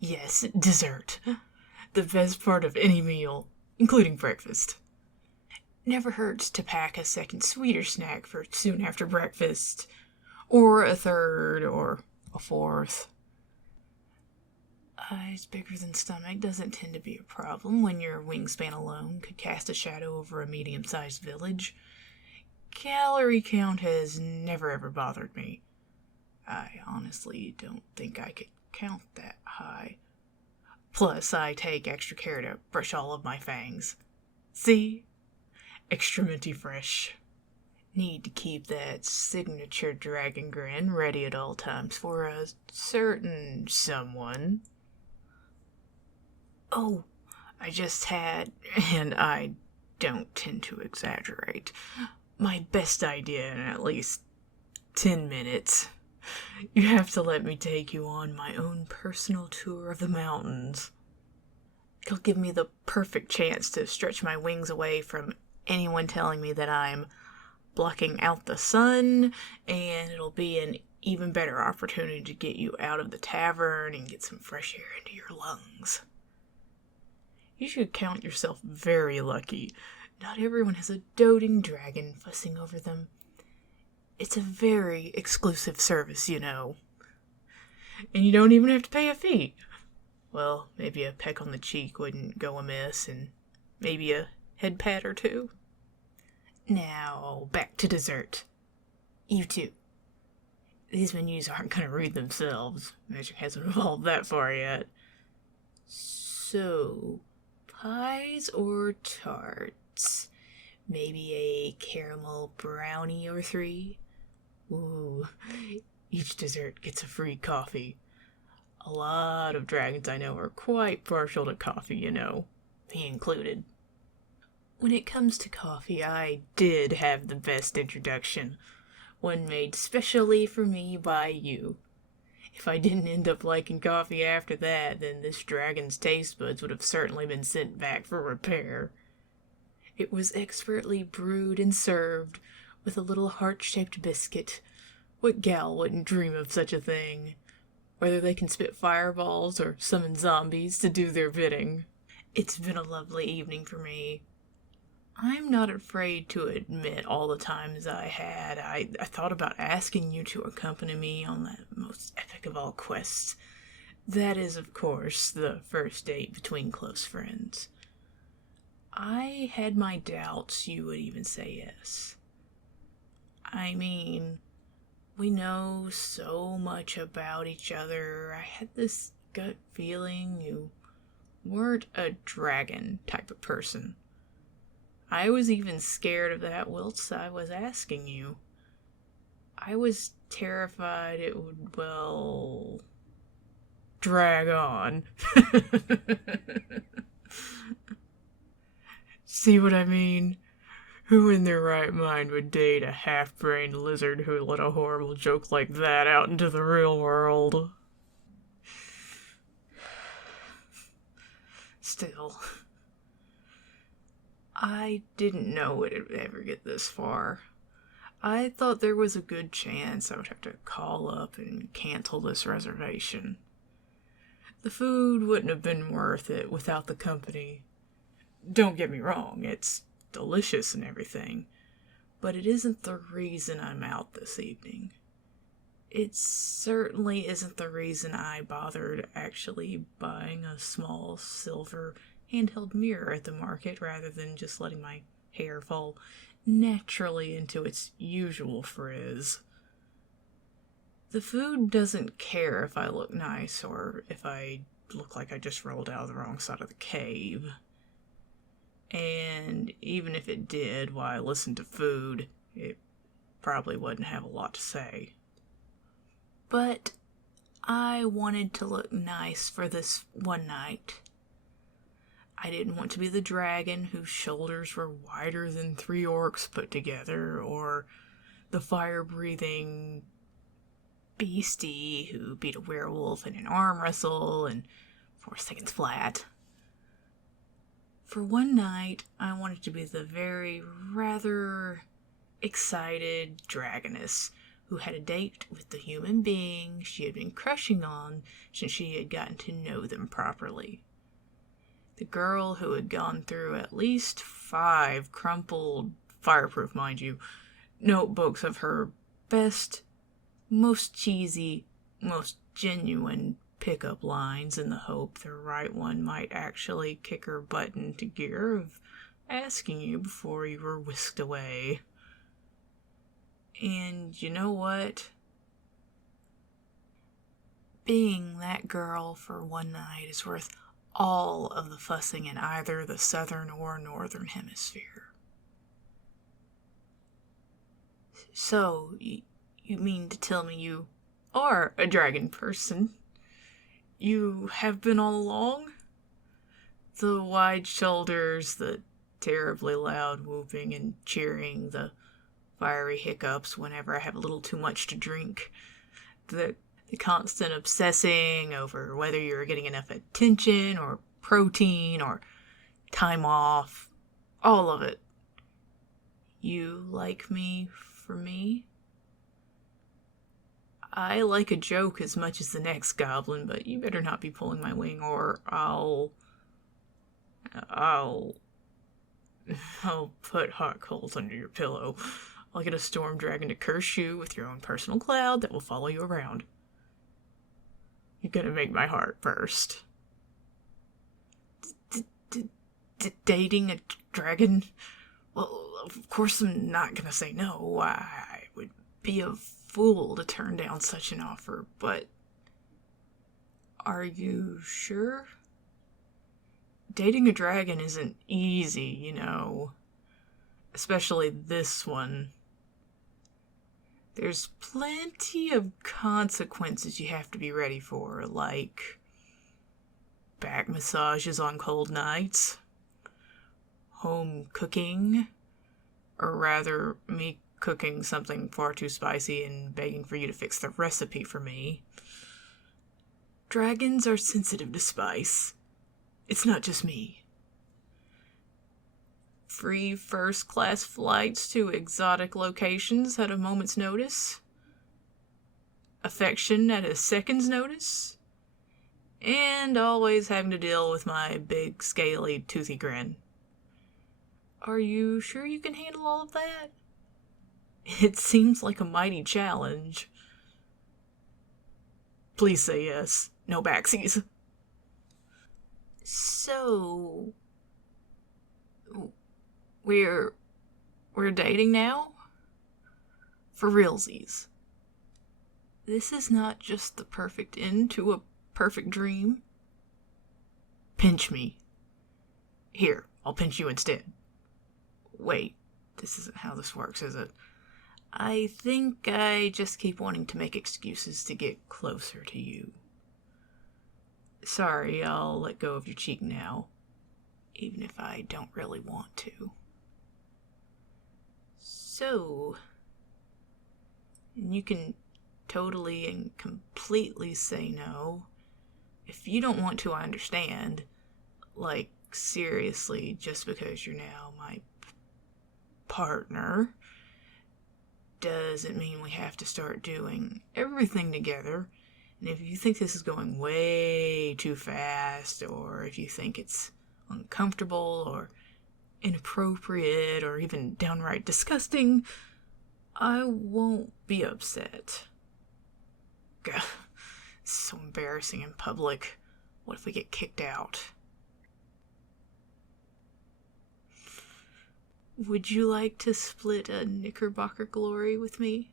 Yes, dessert. The best part of any meal, including breakfast. Never hurts to pack a second sweeter snack for soon after breakfast, or a third, or a fourth. Eyes bigger than stomach doesn't tend to be a problem when your wingspan alone could cast a shadow over a medium-sized village. Calorie count has never ever bothered me. I honestly don't think I could count that high. Plus, I take extra care to brush all of my fangs. See? Extra minty fresh. Need to keep that signature dragon grin ready at all times for a certain someone. Oh, I just had, and I don't tend to exaggerate, my best idea in at least 10 minutes. You have to let me take you on my own personal tour of the mountains. It'll give me the perfect chance to stretch my wings away from anyone telling me that I'm blocking out the sun, and it'll be an even better opportunity to get you out of the tavern and get some fresh air into your lungs. You should count yourself very lucky. Not everyone has a doting dragon fussing over them. It's a very exclusive service, you know. And you don't even have to pay a fee. Well, maybe a peck on the cheek wouldn't go amiss, and maybe a head pat or two. Now, back to dessert. You two. These menus aren't going to read themselves. Magic hasn't evolved that far yet. So, pies or tarts? Maybe a caramel brownie or 3? Ooh, each dessert gets a free coffee. A lot of dragons I know are quite partial to coffee, you know, me included. When it comes to coffee, I did have the best introduction. One made specially for me by you. If I didn't end up liking coffee after that, then this dragon's taste buds would have certainly been sent back for repair. It was expertly brewed and served with a little heart-shaped biscuit. What gal wouldn't dream of such a thing? Whether they can spit fireballs or summon zombies to do their bidding. It's been a lovely evening for me. I'm not afraid to admit all the times I thought about asking you to accompany me on that most epic of all quests. That is, of course, the first date between close friends. I had my doubts you would even say yes. I mean, we know so much about each other. I had this gut feeling you weren't a dragon type of person. I was even scared of that whilst I was asking you. I was terrified it would, well, drag on. See what I mean? Who in their right mind would date a half-brained lizard who let a horrible joke like that out into the real world? Still, I didn't know it would ever get this far. I thought there was a good chance I would have to call up and cancel this reservation. The food wouldn't have been worth it without the company. Don't get me wrong, it's delicious and everything, but it isn't the reason I'm out this evening. It certainly isn't the reason I bothered actually buying a small silver handheld mirror at the market rather than just letting my hair fall naturally into its usual frizz. The food doesn't care if I look nice or if I look like I just rolled out of the wrong side of the cave. And even if it did, why, listen to food, it probably wouldn't have a lot to say. But I wanted to look nice for this one night. I didn't want to be the dragon whose shoulders were wider than 3 orcs put together, or the fire-breathing beastie who beat a werewolf in an arm wrestle in 4 seconds flat. For one night, I wanted to be the very rather excited dragoness who had a date with the human being she had been crushing on since she had gotten to know them properly. The girl who had gone through at least 5 crumpled, fireproof mind you, notebooks of her best, most cheesy, most genuine pickup lines in the hope the right one might actually kick her butt into gear of asking you before you were whisked away. And you know what? Being that girl for one night is worth all of the fussing in either the southern or northern hemisphere. So, you mean to tell me you are a dragon person? You have been all along? The wide shoulders, the terribly loud whooping and cheering, the fiery hiccups whenever I have a little too much to drink, the constant obsessing over whether you're getting enough attention or protein or time off, all of it. You like me for me? I like a joke as much as the next goblin, but you better not be pulling my wing or I'll put hot coals under your pillow. I'll get a storm dragon to curse you with your own personal cloud that will follow you around. You're gonna make my heart burst. Dating a dragon? Well, of course I'm not gonna say no. I would be a fool to turn down such an offer, but are you sure? Dating a dragon isn't easy, you know. Especially this one. There's plenty of consequences you have to be ready for, like back massages on cold nights, home cooking, or rather, me cooking something far too spicy and begging for you to fix the recipe for me. Dragons are sensitive to spice. It's not just me. Free first-class flights to exotic locations at a moment's notice. Affection at a second's notice. And always having to deal with my big, scaly, toothy grin. Are you sure you can handle all of that? It seems like a mighty challenge. Please say yes. No backsies. So, we're dating now? For realsies. This is not just the perfect end to a perfect dream. Pinch me. Here, I'll pinch you instead. Wait, this isn't how this works, is it? I think I just keep wanting to make excuses to get closer to you. Sorry, I'll let go of your cheek now, even if I don't really want to. So, you can totally and completely say no. If you don't want to, I understand. Like, seriously, just because you're now my partner doesn't mean we have to start doing everything together. And if you think this is going way too fast, or if you think it's uncomfortable or inappropriate or even downright disgusting, I won't be upset. God, it's so embarrassing in public. What if we get kicked out? Would you like to split a Knickerbocker glory with me?